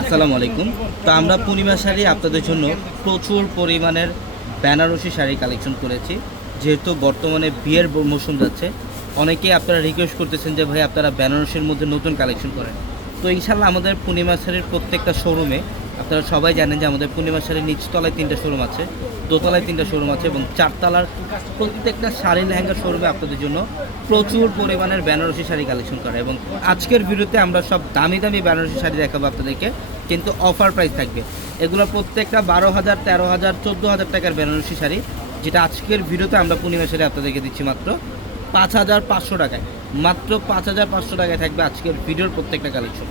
আসসালামু আলাইকুম। তো আমরা পূর্ণিমা শাড়ি আপনাদের জন্য প্রচুর পরিমাণের বেনারসি শাড়ি কালেকশন করেছি। যেহেতু বর্তমানে বিয়ের মৌসুম যাচ্ছে, অনেকেই আপনারা রিকোয়েস্ট করতেছেন যে ভাই আপনারা বেনারসির মধ্যে নতুন কালেকশন করেন। তো ইনশাল্লাহ আমাদের পূর্ণিমা শাড়ির প্রত্যেকটা শোরুমে আপনারা সবাই জানেন যে আমাদের পূর্ণিমা শাড়ির নিচতলায় 3টা শোরুম আছে, দোতলায় 3টা শোরুম আছে এবং 4তলার প্রত্যেকটা শাড়ি লেহেঙ্গা শোরুমে আপনাদের জন্য প্রচুর পরিমাণের বেনারসি শাড়ি কালেকশন করা। এবং আজকের ভিডিওতে আমরা সব দামি দামি বেনারসি শাড়ি দেখাবো আপনাদেরকে, কিন্তু অফার প্রাইস থাকবে। এগুলো প্রত্যেকটা 12,000, 13,000, 14,000 টাকার বেনারসি শাড়ি, যেটা আজকের ভিডিওতে আমরা পূর্ণিমা শাড়ি আপনাদেরকে দিচ্ছি মাত্র 5,500 টাকায়। মাত্র 5,500 টাকায় থাকবে আজকের ভিডিওর প্রত্যেকটা কালেকশন।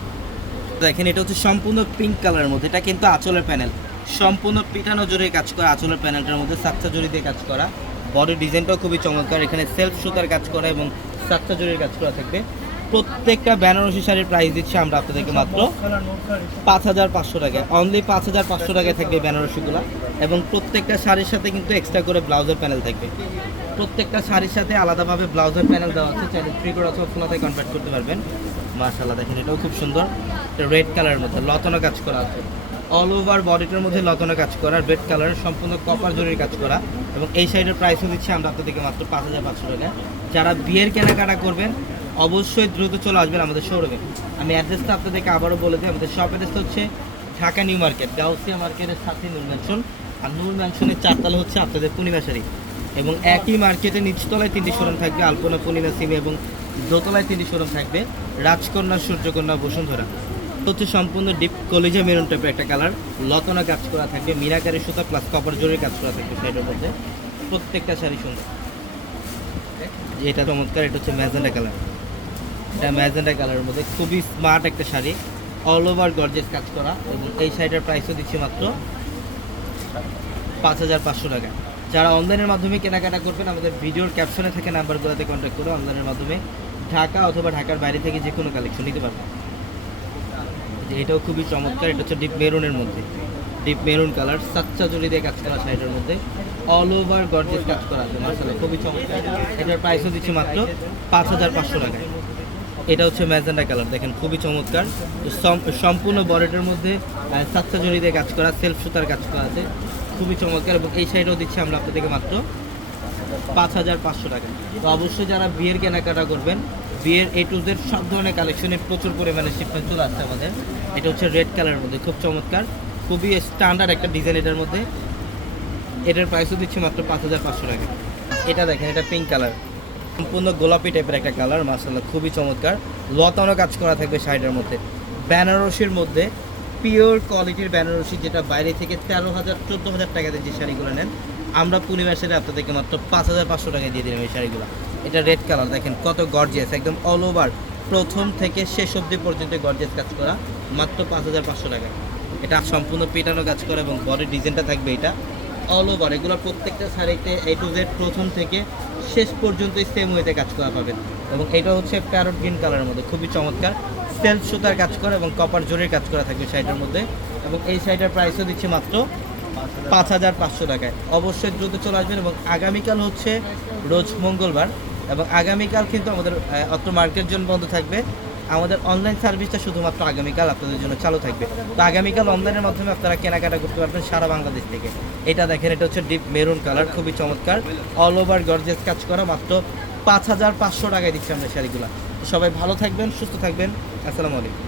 দেখেন, এটা হচ্ছে সম্পূর্ণ পিঙ্ক কালারের মধ্যে, এটা কিন্তু আঁচলের প্যানেল, সম্পূর্ণ পিটানো জড়িয়ে কাজ করা। আঁচলের প্যানেলটার মধ্যে সাতটা জড়ি দিয়ে কাজ করা, বডি ডিজাইনটাও খুবই চমৎকার। এখানে সেলফ সুতার কাজ করা এবং সাতটা জড়ির কাজ করা থাকবে। প্রত্যেকটা বেনারসি শাড়ির প্রাইস দিচ্ছে আমরা আপনাদেরকে মাত্র 5,500 টাকায়। অনলি 5,500 টাকায় থাকবে বেনারসিগুলো। এবং প্রত্যেকটা শাড়ির সাথে কিন্তু এক্সট্রা করে ব্লাউজের প্যানেল থাকবে। প্রত্যেকটা শাড়ির সাথে আলাদাভাবে ব্লাউজের প্যানেল দেওয়া আছে, চাইলে ট্রিকোড অথবা ফোলাতে কনভার্ট করতে পারবেন। মাশাআল্লাহ, দেখেন এটাও খুব সুন্দর, রেড কালারের মধ্যে লতানো কাজ করা আছে। অল ওভার বডিটার মধ্যে লতানো কাজ করা, রেড কালারের সম্পূর্ণ কপার জরির কাজ করা। এবং এই সাইডের প্রাইসও দিচ্ছি আমরা আপনাদেরকে মাত্র 5,500 টাকায়। যারা বিয়ের কেনাকাটা করবেন অবশ্যই দ্রুত চলে আসবেন আমাদের শোরুমে। আমি অ্যাড্রেসটা আপনাদেরকে আবারও বলে দিই। আমাদের শপ অ্যাড্রেসটা হচ্ছে ঢাকা নিউ মার্কেট, গাউসিয়া মার্কেটের সাথে নূর ম্যানশন। আর নূর ম্যানশনের 4তলা হচ্ছে আপনাদের পূর্ণিমা শাড়ি। এবং একই মার্কেটের নিচতলায় 3টি শোরুম থাকবে, আলপনা, পূর্ণিমা, সিমি। এবং দোতলায় 3টি শোরুম থাকবে, রাজকন্যা, সূর্যকন্যা, বসুন্ধরা। হচ্ছে সম্পূর্ণ ডিপ কলিজা মেরুন টাইপের একটা কালার, লতনা কাজ করা থাকবে, মিনাকারি সুতা প্লাস কপার জরির কাজ করা থাকবে সাইডের মধ্যে। প্রত্যেকটা শাড়ি সুন্দর। এটা চমৎকার, এটা হচ্ছে ম্যাজেন্ডা কালার। এটা ম্যাজেন্ডা কালারের মধ্যে খুবই স্মার্ট একটা শাড়ি, অল ওভার গর্জেস কাজ করা। এবং এই শাড়িটার প্রাইসও দিচ্ছি মাত্র 5,500 টাকা। যারা অনলাইনের মাধ্যমে কেনাকাটা করবেন আমাদের ভিডিওর ক্যাপশনে থেকে নাম্বারগুলোতে কন্ট্যাক্ট করে অনলাইনের মাধ্যমে ঢাকা অথবা ঢাকার বাইরে থেকে যে কোনো কালেকশন নিতে পারবেন। এটাও খুবই চমৎকার, এটা হচ্ছে ডিপ মেরুনের মধ্যে, ডিপ মেরুন কালার, সাচ্চা জড়ি দিয়ে কাজ করা সাইডের মধ্যে, অল ওভার গর্জেস কাজ করা আছে। মাশাআল্লাহ, খুবই চমৎকার। এটার প্রাইসও দিচ্ছি মাত্র 5,500 টাকায়। এটা হচ্ছে ম্যাজেন্ডা কালার, দেখেন খুবই চমৎকার। সম্পূর্ণ বডিটার মধ্যে সাচ্চা জড়ি দিয়ে কাজ করা, সেলফ সুতার কাজ করা আছে, খুবই চমৎকার। এবং এই সাইডেও দিচ্ছি আমরা আপনাদেরকে মাত্র 5,500 টাকা। তো অবশ্যই যারা বিয়ের কেনাকাটা করবেন, বিয়ের A to Z সব ধরনের কালেকশনের প্রচুর পরিমাণে শিপমেন্ট চলে আসছে আমাদের। এটা হচ্ছে রেড কালারের মধ্যে, খুব চমৎকার, খুবই স্ট্যান্ডার্ড একটা ডিজাইন এটার মধ্যে। এটার প্রাইসও দিচ্ছি মাত্র 5,500 টাকা। এটা দেখেন, এটা পিঙ্ক কালার, সম্পূর্ণ গোলাপি টাইপের একটা কালার। মাশাআল্লাহ, খুবই চমৎকার, লতানো কাজ করা থাকবে শাড়িটার মধ্যে। বেনারসির মধ্যে পিওর কোয়ালিটির বেনারসি, যেটা বাইরে থেকে 13,000, 14,000 টাকাতে যে শাড়িগুলো নেন, আমরা পূর্ণিমা শাড়ি আপনাদেরকে মাত্র 5,500 টাকায় দিয়ে দিলাম এই শাড়িগুলো। এটা রেড কালার, দেখেন কত গর্জিয়াস, একদম অল ওভার প্রথম থেকে শেষ অবধি পর্যন্ত গর্জিয়াস কাজ করা, মাত্র 5,500 টাকায়। এটা সম্পূর্ণ পেটানো কাজ করা এবং বডির ডিজাইনটা থাকবে এটা অল ওভার। এগুলো প্রত্যেকটা শাড়িতে A to Z প্রথম থেকে শেষ পর্যন্ত সেম ওয়েতে কাজ করা পাবেন। এবং এটা হচ্ছে প্যারট গ্রিন কালারের মধ্যে, খুবই চমৎকার, সেলফ সুতার কাজ করা এবং কপার জরির কাজ করা থাকবে শাড়িটার মধ্যে। এবং এই শাড়িটার প্রাইসও দিচ্ছে মাত্র 5,500 টাকায়। অবশ্যই দ্রুত চলে আসবেন। এবং আগামীকাল হচ্ছে রোজ মঙ্গলবার, এবং আগামীকাল কিন্তু আমাদের অত্র মার্কেট জোন বন্ধ থাকবে। আমাদের অনলাইন সার্ভিসটা শুধুমাত্র আগামীকাল আপনাদের জন্য চালু থাকবে। তো আগামীকাল অনলাইনের মাধ্যমে আপনারা কেনাকাটা করতে পারবেন সারা বাংলাদেশ থেকে। এটা দেখেন, এটা হচ্ছে ডিপ মেরুন কালার, খুবই চমৎকার, অল ওভার গর্জেস কাজ করা, মাত্র 5,500 টাকায় দিচ্ছে আমাদের শাড়িগুলো। তো সবাই ভালো থাকবেন, সুস্থ থাকবেন। আসসালামু আলাইকুম।